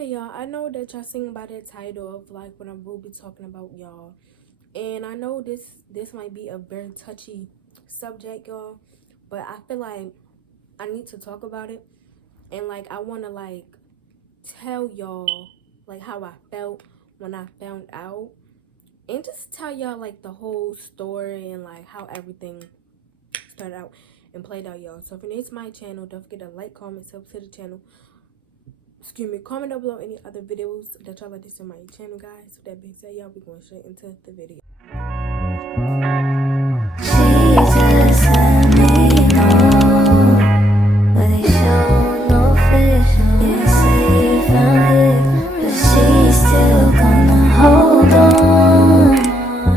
Hey y'all, I know that y'all sing by the title of like what I will be talking about, y'all. And I know this might be a very touchy subject, y'all, but I feel like I need to talk about it. And like I wanna like tell y'all like how I felt when I found out. And just tell y'all like the whole story and like how everything started out and played out, y'all. So if you're new to my channel, don't forget to like, comment, sub to the channel. Excuse me, comment down below any other videos that y'all like to see on my channel, guys. With that being said, y'all, be going straight into the video. Jesus, let me know, but they show no fish. Yeah, say you found it, but she's still gonna hold on.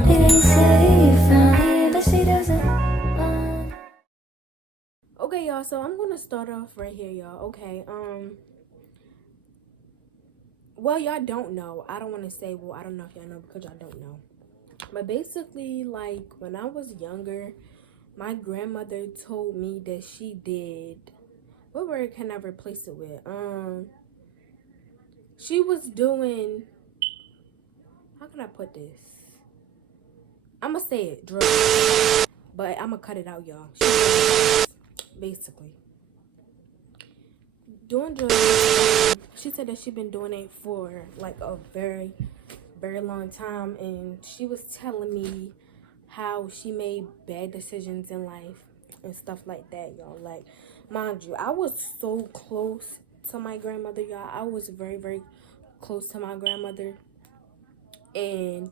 They didn't say you found it, but she doesn't want. Okay, y'all, so I'm gonna start off right here, y'all. Okay, well, y'all don't know. I don't want to say, well, I don't know if y'all know because y'all don't know. But basically, like, when I was younger, my grandmother told me that she did. What word can I replace it with? She was doing. How can I put this? I'm gonna say it, drugs. But I'm gonna cut it out, y'all. Basically, doing drugs. She said that she been doing it for like a very long time, and she was telling me how she made bad decisions in life and stuff like that, y'all. Like, mind you, I was so close to my grandmother, y'all. I was very close to my grandmother, and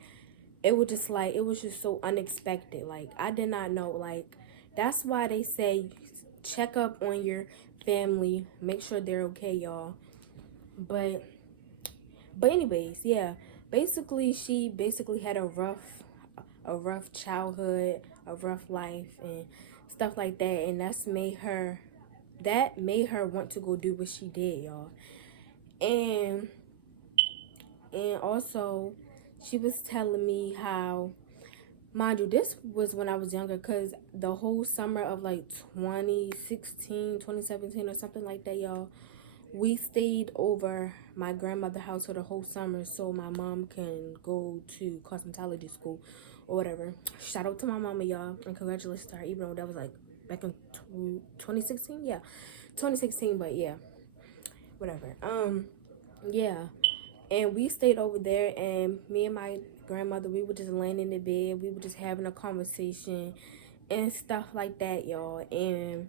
it was just like, it was just so unexpected. Like, I did not know. Like, that's why they say check up on your family, make sure they're okay, y'all. But anyways, yeah, basically she basically had a rough childhood, a rough life and stuff like that, and that made her want to go do what she did, y'all. And also she was telling me how, mind you, this was when I was younger, because the whole summer of like 2016, 2017, or something like that, y'all, we stayed over my grandmother's house for the whole summer so my mom can go to cosmetology school or whatever. Shout out to my mama, y'all, and congratulations to her, even though that was like back in 2016. Yeah, 2016, but yeah, whatever. Yeah, and we stayed over there, and me and my grandmother, we were just laying in the bed, we were just having a conversation and stuff like that, y'all. And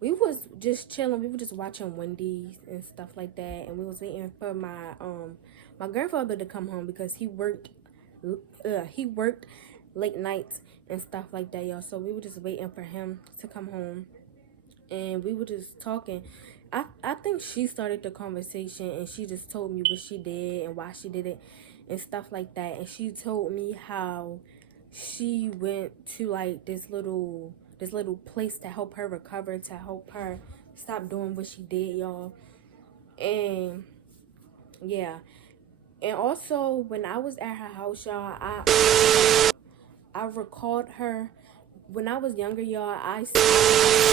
we was just chilling, we were just watching Wendy's and stuff like that, and we was waiting for my grandfather to come home because he worked late nights and stuff like that, y'all. So we were just waiting for him to come home, and we were just talking. I think she started the conversation, and she just told me what she did and why she did it and stuff like that. And she told me how she went to like this little place to help her recover, to help her stop doing what she did, y'all. And yeah, and also when I was at her house, y'all, I recalled her when I was younger, y'all. I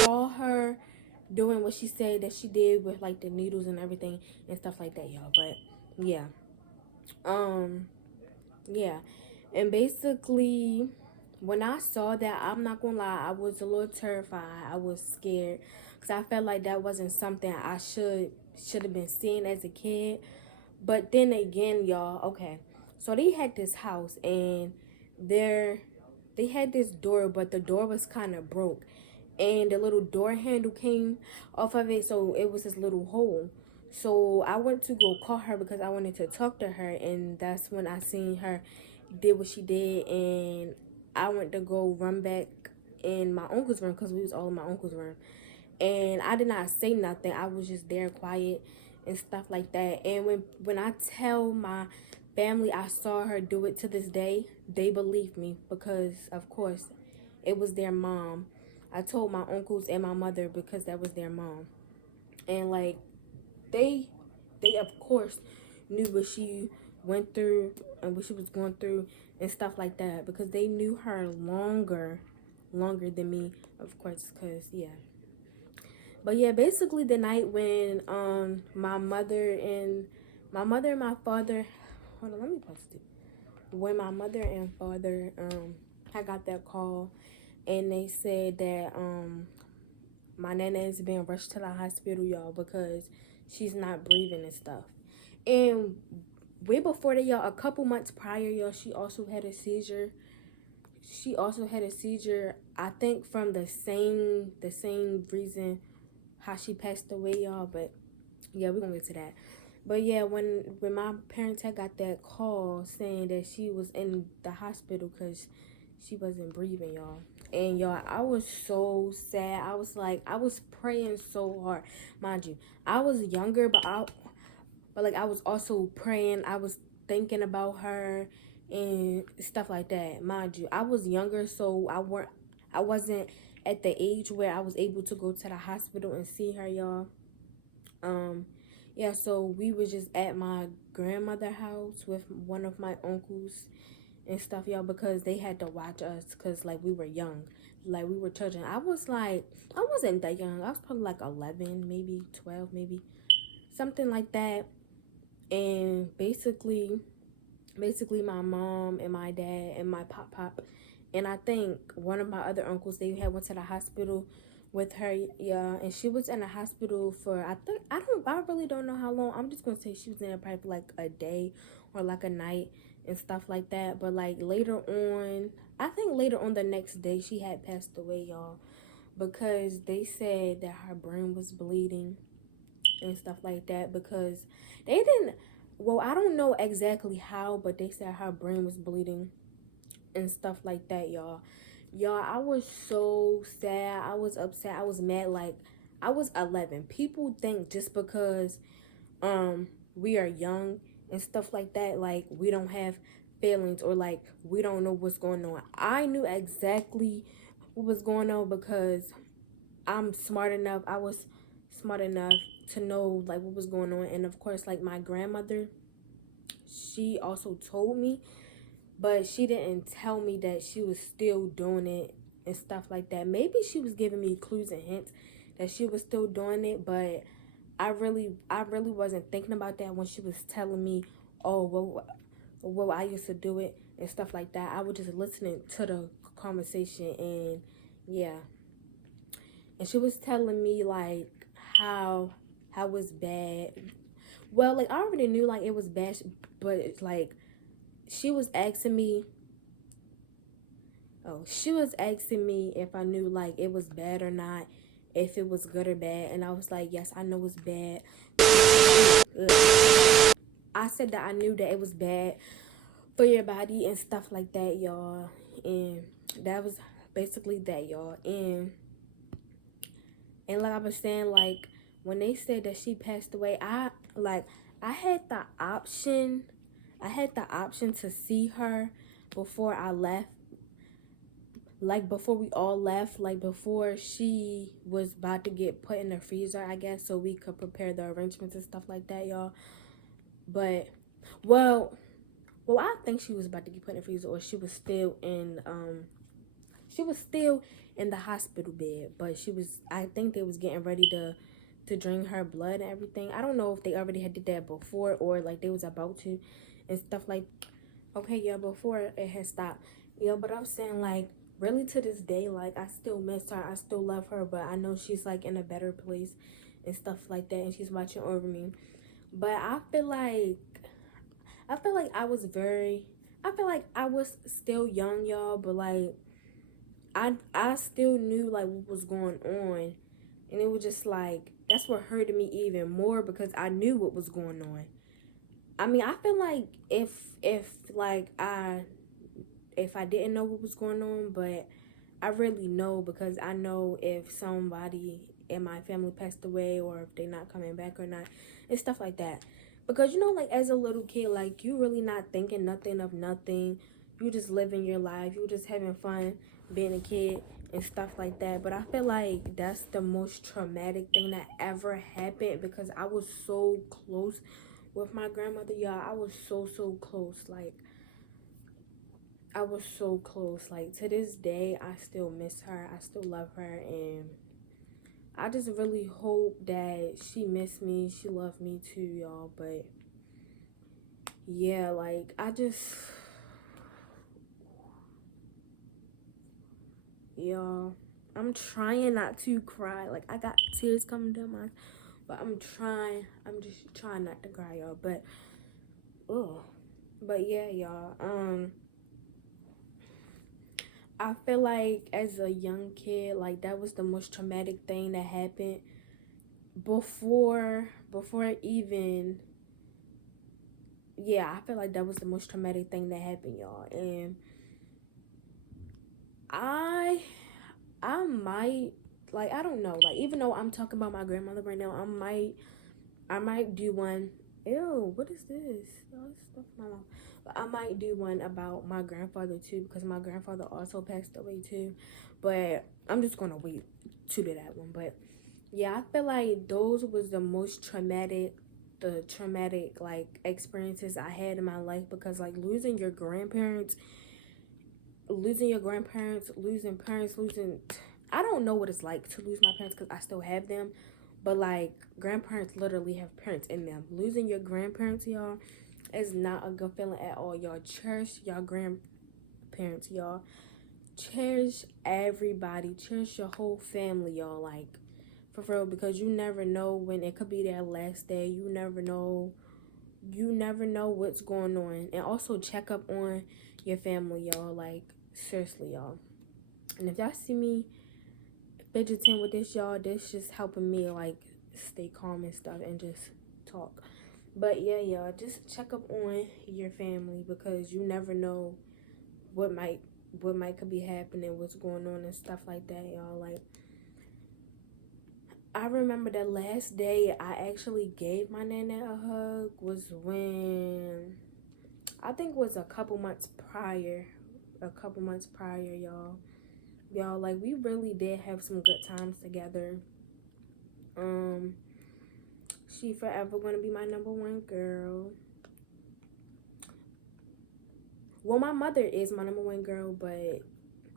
saw her doing what she said that she did with like the needles and everything and stuff like that, y'all. But yeah, um, yeah, and basically, when I saw that, I'm not gonna lie, I was a little terrified. I was scared because I felt like that wasn't something I should have been seeing as a kid. But then again, y'all, okay, so they had this house, and there they had this door, but the door was kind of broke, and the little door handle came off of it, so it was this little hole. So I went to go call her because I wanted to talk to her, and that's when I seen her did what she did. And I went to go run back in my uncle's room because we was all in my uncle's room, and I did not say nothing. I was just there quiet and stuff like that. And when I tell my family I saw her do it, to this day they believe me because of course it was their mom. I told my uncles and my mother because that was their mom. And like they of course knew what she went through and what she was going through and stuff like that, because they knew her longer than me, of course, because yeah. But yeah, basically the night when my mother and my mother and my father, hold on, let me post it. When my mother and father I got that call, and they said that my nana is being rushed to the hospital, y'all, because she's not breathing and stuff. And way before that, y'all, a couple months prior, y'all, she also had a seizure. She also had a seizure, I think, from the same reason how she passed away, y'all. But yeah, we're gonna get to that. But yeah, when my parents had got that call saying that she was in the hospital because she wasn't breathing, y'all. And y'all, I was so sad. I was like, I was praying so hard, mind you. I was younger, but like I was also praying. I was thinking about her and stuff like that, mind you. I was younger, so I wasn't at the age where I was able to go to the hospital and see her, y'all. Um, yeah, so we was just at my grandmother's house with one of my uncles and stuff, y'all, because they had to watch us because, like, we were young. Like, we were children. I wasn't that young. I was probably like 11, maybe 12, maybe. Something like that. And basically my mom and my dad and my pop and I think one of my other uncles, they had went to the hospital with her, yeah, and she was in the hospital for, I really don't know how long. I'm just gonna say she was in there probably for like a day or like a night and stuff like that. But like later on, I think later on the next day she had passed away, y'all, because they said that her brain was bleeding and stuff like that, because they didn't, well, I don't know exactly how, but they said her brain was bleeding and stuff like that, y'all. Y'all, I was so sad. I was upset. I was mad. Like, I was 11. People think just because we are young and stuff like that, like, we don't have feelings, or like we don't know what's going on. I knew exactly what was going on because I'm smart enough. I was smart enough to know like what was going on. And of course, like, my grandmother, she also told me, but she didn't tell me that she was still doing it and stuff like that. Maybe she was giving me clues and hints that she was still doing it, but I really wasn't thinking about that when she was telling me, oh, well, I used to do it and stuff like that. I was just listening to the conversation, and yeah. And she was telling me like how it was bad. Well, like, I already knew like it was bad, but like she was asking me, she was asking me if I knew like it was bad or not, if it was good or bad, and I was like, yes, I know it's bad. I said that I knew that it was bad for your body and stuff like that, y'all. And that was basically that, y'all. And like I was saying, like, when they said that she passed away, I had the option. I had the option to see her before I left. Like, before we all left, like, before she was about to get put in the freezer, I guess, so we could prepare the arrangements and stuff like that, y'all. But, well, I think she was about to get put in the freezer, or she was still in the hospital bed, but I think they was getting ready to drain her blood and everything. I don't know if they already had did that before, or like they was about to and stuff like. Okay, yeah, before it had stopped. Yeah, but I'm saying, like, really to this day, like, I still miss her. I still love her, but I know she's like in a better place and stuff like that, and she's watching over me. But I feel like I feel like I was still young, y'all, but like I still knew like what was going on, and it was just like that's what hurted me even more because I knew what was going on. I mean, I feel like if like if I didn't know what was going on, but I really know, because I know if somebody in my family passed away, or if they're not coming back or not, and stuff like that. Because, like, as a little kid, like, you really not thinking nothing of nothing. You just living your life. You just having fun being a kid and stuff like that. But I feel like that's the most traumatic thing that ever happened, because I was so close with my grandmother, y'all. I was so close. Like, I was so close. Like, to this day, I still miss her. I still love her. And I just really hope that she missed me. She loved me too, y'all. But yeah, like I just, y'all, I'm trying not to cry. Like I got tears coming down my, but I'm just trying not to cry, y'all. But oh, but yeah, y'all. I feel like as a young kid, like that was the most traumatic thing that happened before even, yeah, I feel like that was the most traumatic thing that happened, y'all. And I I might, like, I don't know, like, even though I'm talking about my grandmother right now, I might do one. Ew, what is this? Oh, it's stuff in my mouth. But I might do one about my grandfather too, because my grandfather also passed away too. But I'm just gonna wait to do that one. But yeah, I feel like those was the most traumatic like experiences I had in my life, because like losing parents, losing, I don't know what it's like to lose my parents because I still have them, but like grandparents literally have parents in them. Losing your grandparents, y'all, is not a good feeling at all. Y'all cherish your grandparents, y'all. Cherish everybody. Cherish your whole family, y'all. Like, for real, because you never know when it could be their last day. You never know. You never know what's going on. And also check up on your family, y'all. Like, seriously, y'all. And if y'all see me fidgeting with this, y'all, this just helping me like stay calm and stuff and just talk. But yeah, y'all, just check up on your family, because you never know what might could be happening, what's going on and stuff like that, y'all. Like, I remember the last day I actually gave my nana a hug was when, I think it was a couple months prior, y'all. Y'all, like, we really did have some good times together. Um, she forever gonna be my number one girl. Well, my mother is my number one girl, but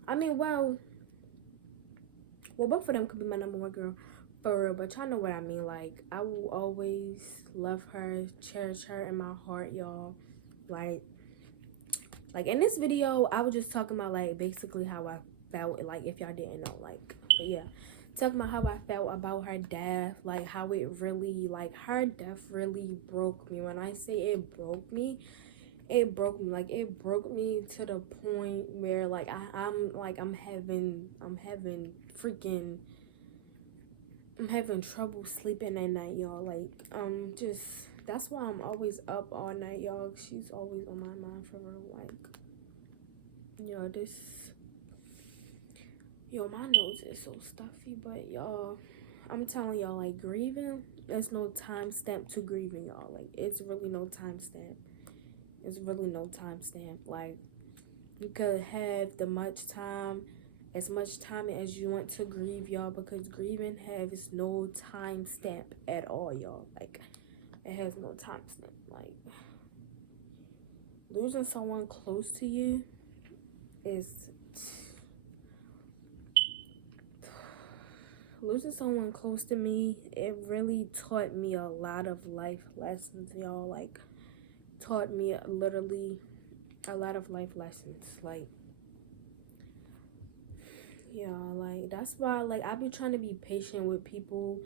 I mean, both of them could be my number one girl for real. But y'all know what I mean. Like, I will always love her, cherish her in my heart, y'all. Like in this video, I was just talking about like basically how I felt. Like, if y'all didn't know, like, but yeah, talking about how I felt about her death, like how it really, like, her death really broke me. When I say it broke me, it broke me. Like, it broke me to the point where like I'm having trouble sleeping at night, y'all. Like, just, that's why I'm always up all night, y'all. She's always on my mind for real. Like, my nose is so stuffy, but y'all, I'm telling y'all, like, grieving, there's no time stamp to grieving, y'all. Like, it's really no time stamp. It's really no time stamp. Like, you could have as much time as you want to grieve, y'all, because grieving has no time stamp at all, y'all. Like, it has no time stamp. Like, losing someone close to you is losing someone close to me, it really taught me a lot of life lessons, y'all. Like, taught me literally a lot of life lessons. Like, yeah, like, that's why, like, I be trying to be patient with people.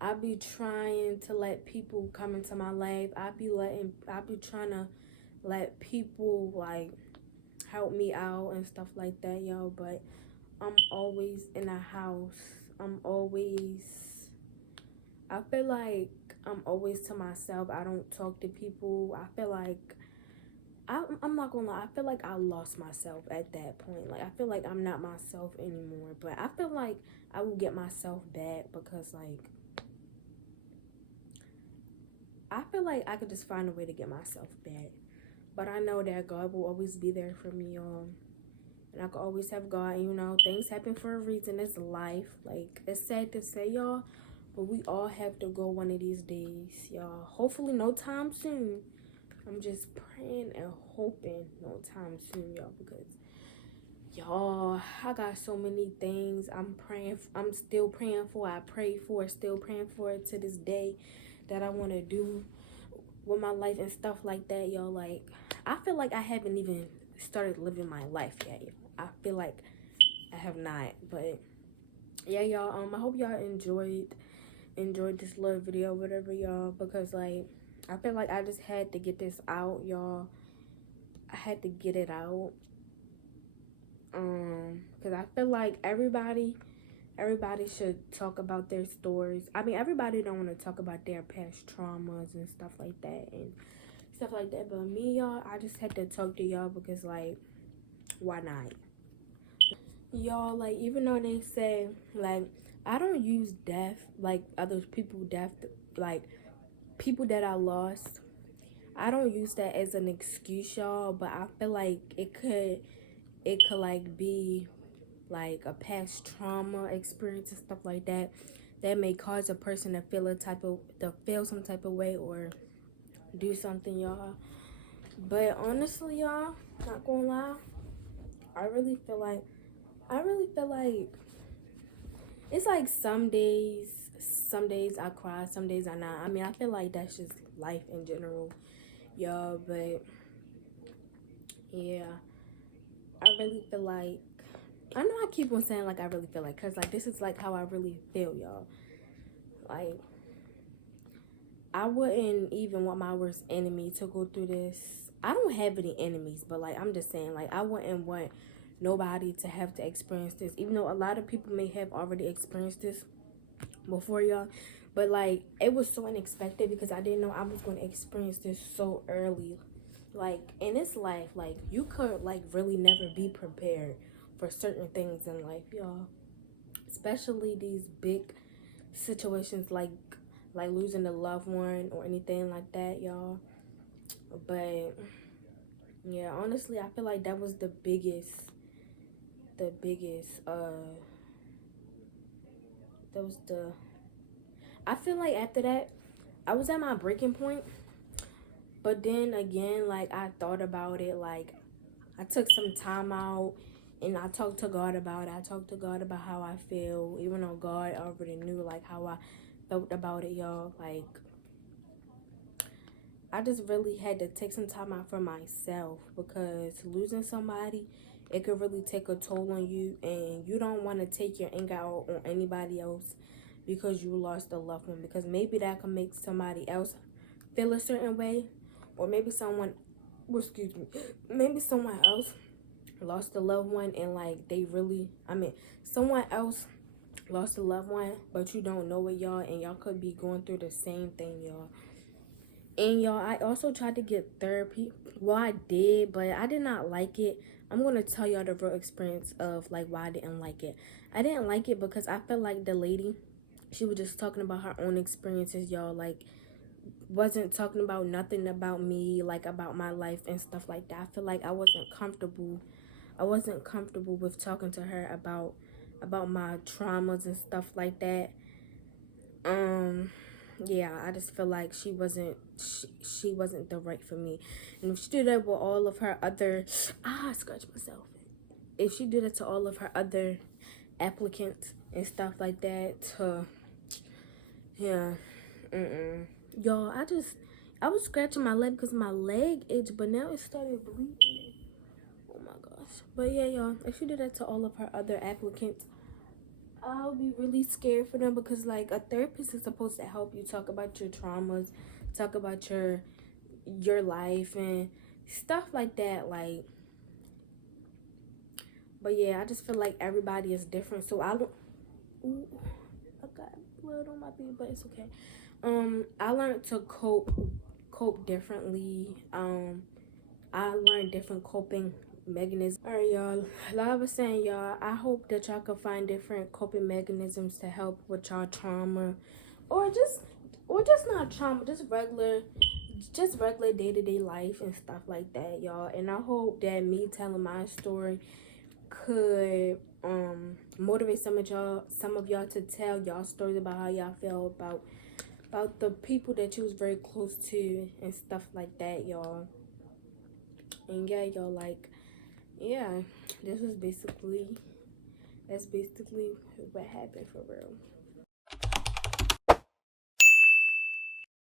I be trying to let people come into my life. I be trying to let people like help me out and stuff like that, y'all. But I'm always in a house. I feel like I'm always to myself. I don't talk to people. I feel like I'm not gonna lie, I feel like I lost myself at that point. Like, I feel like I'm not myself anymore. But I feel like I will get myself back, because like, I feel like I could just find a way to get myself back. But I know that God will always be there for me, y'all. And I could always have God. Things happen for a reason. It's life. Like, it's sad to say, y'all, but we all have to go one of these days, y'all. Hopefully no time soon. I'm just praying and hoping no time soon, y'all, because y'all, I got so many things I'm still praying for. I pray for, still praying for it to this day, that I want to do with my life and stuff like that, y'all. Like, I feel like I haven't even started living my life yet. I feel like I have not, but yeah, y'all. I hope y'all enjoyed this little video, whatever, y'all, because like I feel like I just had to get this out, y'all. I had to get it out, because I feel like everybody should talk about their stories. I mean, everybody don't want to talk about their past traumas and stuff like that, but me, y'all, I just had to talk to y'all because, like, why not? Y'all, like, even though they say, like, I don't use death, like, other people death, like, people that I lost, I don't use that as an excuse, y'all, but I feel like it could like be like a past trauma experience and stuff like that may cause a person to feel some type of way or do something, y'all. But honestly, y'all, not gonna lie, I really feel like it's like some days I cry, some days I not. I mean, I feel like that's just life in general, y'all. But yeah, I really feel like, I know I keep on saying like I really feel like, because like this is like how I really feel, y'all. Like, I wouldn't even want my worst enemy to go through this. I don't have any enemies, but like I'm just saying, like I wouldn't want nobody to have to experience this, even though a lot of people may have already experienced this before, y'all. But like it was so unexpected because I didn't know I was going to experience this so early. Like in this life, like you could like really never be prepared for certain things in life, y'all. Especially these big situations like losing a loved one or anything like that, y'all. But yeah, honestly, I feel like that was the biggest that was the I feel like after that I was at my breaking point. But then again, like I thought about it, like I took some time out and I talked to God about it. I talked to God about how I feel, even though God already knew like how I felt about it, y'all. Like I just really had to take some time out for myself because losing somebody, it could really take a toll on you, and you don't want to take your anger out on anybody else because you lost a loved one, because maybe that can make somebody else feel a certain way, or maybe someone, maybe someone else lost a loved one and like someone else lost a loved one, but you don't know it, y'all, and y'all could be going through the same thing, y'all. And y'all, I also tried to get therapy. Well, I did, but I did not like it. I'm going to tell y'all the real experience of like why I didn't like it. I didn't like it because I felt like the lady, she was just talking about her own experiences, y'all. Like, wasn't talking about nothing about me, like about my life and stuff like that. I feel like I wasn't comfortable with talking to her about my traumas and stuff like that. Yeah, I just feel like she wasn't the right for me. And if she did that with all of her other I scratched myself. If she did it to all of her other applicants and stuff like that, yeah, y'all, I was scratching my leg because my leg itched, but now it started bleeding. Oh my gosh. But yeah, y'all, if she did that to all of her other applicants, I'll be really scared for them, because like a therapist is supposed to help you talk about your traumas, talk about your life and stuff like that. Like, but yeah, I just feel like everybody is different. So I don't. Ooh, I got blood on my beard, but it's okay. I learned to cope differently. I learned different coping mechanisms. Alright, y'all, like I was saying, y'all, I hope that y'all can find different coping mechanisms to help with y'all trauma, or just not trauma, just regular day-to-day life and stuff like that, y'all. And I hope that me telling my story could motivate some of y'all to tell y'all stories about how y'all feel about the people that you was very close to and stuff like that, y'all. And yeah, y'all, like, yeah, that's basically what happened for real.